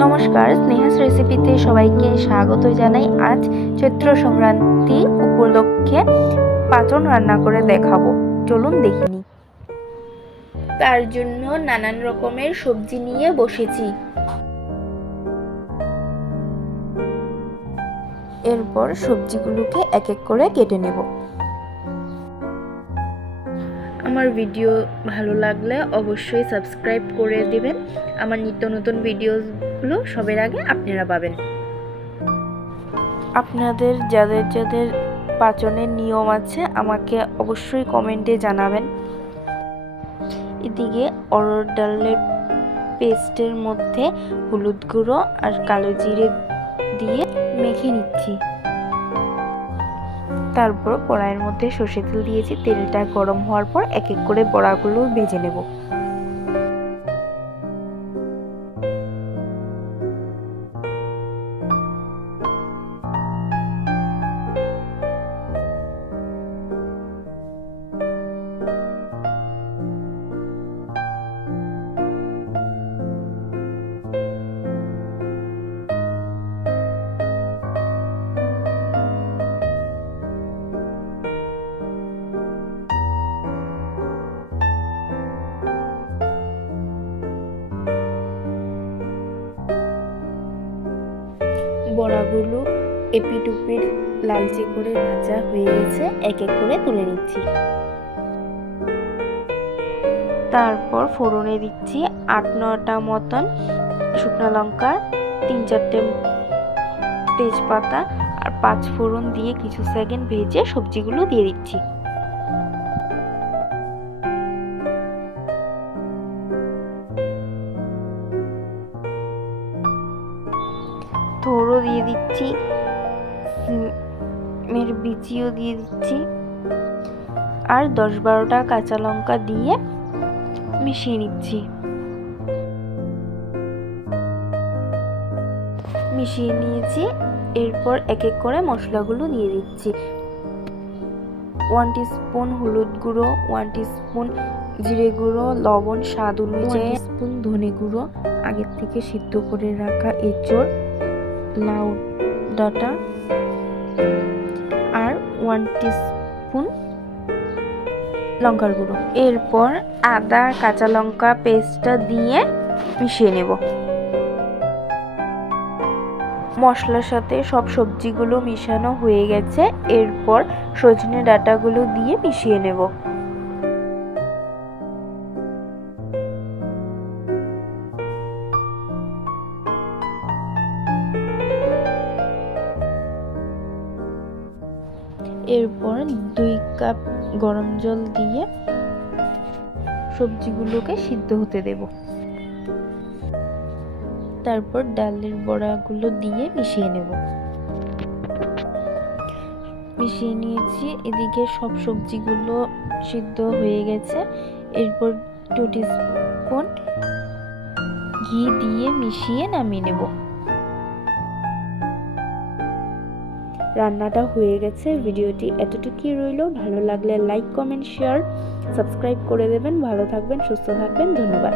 নমস্কার, স্নেহাস রেসিপিতে সবাইকে স্বাগত জানাই। আজ চৈত্র সংক্রান্তি উপলক্ষে পাঁচন রান্না করে দেখাবো, চলুন দেখিনি। তার জন্য নানান রকমের সবজি নিয়ে বসেছি। এরপর সবজিগুলোকে এক এক করে কেটে নেব। আমার ভিডিও ভালো লাগলে অবশ্যই সাবস্ক্রাইব করে দিবেন। আমার নিত্য নতুন ভিডিওগুলো সবার আগে আপনারা পাবেন। আপনাদের যাদের যাদের পাচনের নিয়ম আছে আমাকে অবশ্যই কমেন্টে জানাবেন। এদিকে অরহর ডালের পেস্টের মধ্যে হলুদ গুঁড়ো আর কালো জিরে দিয়ে মেখে নিচ্ছি। তারপর কড়াইয়ের মধ্যে সর্ষে তেল দিয়েছি। তেলটা গরম হওয়ার পর এক এক করে বড়াগুলো ভেজে নেব। বড়াগুলো এপিট ওপিট লালচে করে ভাজা হয়ে গেছে, এক এক করে তুলে নিচ্ছি। তারপর ফোড়নে দিচ্ছি 8-9টা মতন শুকনো লঙ্কা, 3-4টে তেজপাতা আর 5 ফোড়ন দিয়ে কিছু সেকেন্ড ভেজে সবজিগুলো দিয়ে দিচ্ছি। থোড়ও দিয়ে দিচ্ছি, সিমের বিচিও দিয়ে দিচ্ছি আর 10-12টা কাঁচা লঙ্কা দিয়ে মিশিয়ে নিচ্ছি। মিশিয়ে নিয়েছি। এরপর এক এক করে মশলাগুলো দিয়ে দিচ্ছি। 1 টিস্পুন হলুদ গুঁড়ো, 1 টিস্পুন জিরে গুঁড়ো, লবণ স্বাদ অনুযায়ী, 1 টিস্পুন ধনে গুঁড়ো, আগের থেকে সিদ্ধ করে রাখা এঁচোড়, লাউ ডাঁটা আর 1 টিস্পুন লঙ্কার গুঁড়ো। এরপর আদা কাঁচা লঙ্কা পেস্টটা দিয়ে মিশিয়ে নেব। মশলার সাথে সব সবজিগুলো মিশানো হয়ে গেছে। এরপর সজনে ডাঁটাগুলো দিয়ে মিশিয়ে নেব। এরপর 2 কাপ গরম জল দিয়ে সবজিগুলোকে সিদ্ধ হতে দেব। তারপর ডালের বড়াগুলো দিয়ে মিশিয়ে নেব। মিশিয়ে নিয়েছি। এদিকে সব সবজিগুলো সিদ্ধ হয়ে গেছে। এরপর 2 টিস্পুন ঘি দিয়ে মিশিয়ে নামিয়ে নেব। রান্নাটা হয়ে গেছে। ভিডিওটি এতটুকুই রইল। ভালো লাগলে লাইক কমেন্ট শেয়ার সাবস্ক্রাইব করে দেবেন। ভালো থাকবেন, সুস্থ থাকবেন। ধন্যবাদ।